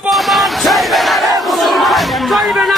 অপমান। চলবে না রে মুসলমান চাইবে না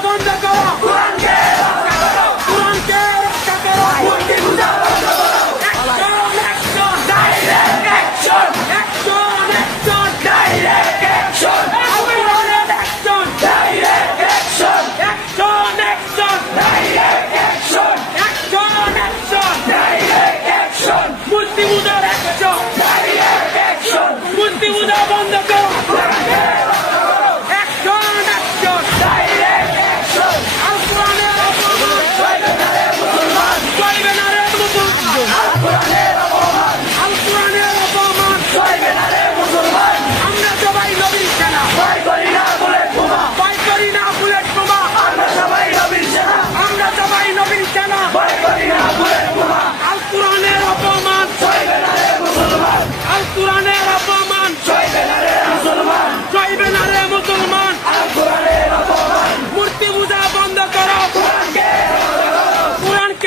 Michael!